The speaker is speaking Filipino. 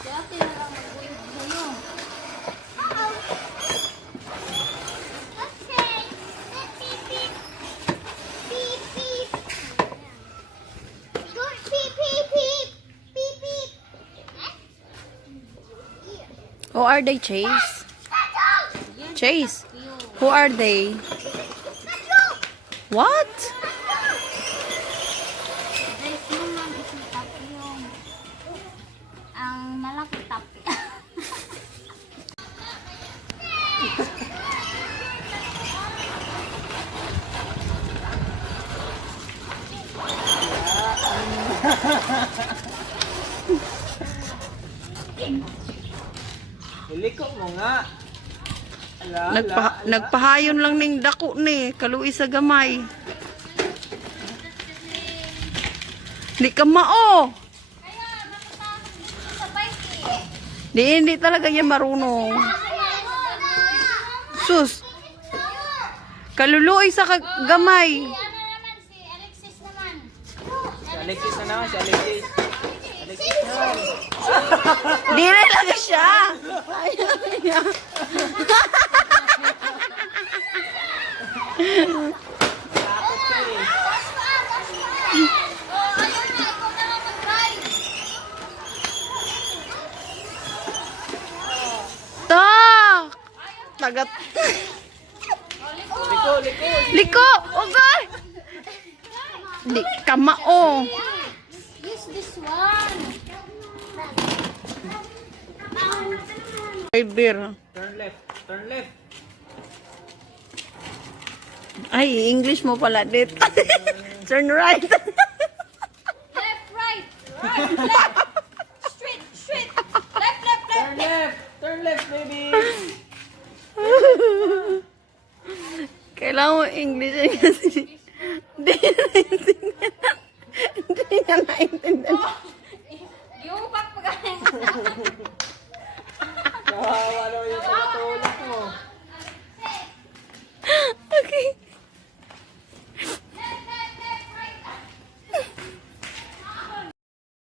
Dati na lang mag-uyo. Who are they, Chase? Chase, who are they? What? Guys, yung lang isang tapi yung ang malaki tapi. Iliko mo nga. Ala, Nagpahayon lang ning dako ni, kaluwi sa gamay. Di ka mao. Hindi talaga yan marunong. Sus. Kaluluoy sa gamay. Ano naman si Alexis naman? Si Alexis na naman, si Alexis. Alexis na. Di rin lang siya. Ayaw niya. Takot siya eh. Tak. Tagat. Liko, liko. Liko. Ugay. Di ka mao. Use this one. Beer. Turn left, turn left. Ay, English mo pala, dit. Turn right. Left, right. Right, left. Straight, straight. Left, left, left. Turn left, turn left, baby. Kailangan mo English kasi hindi niya naintindihan. Hindi niya naintindihan. Yung pagpagaling.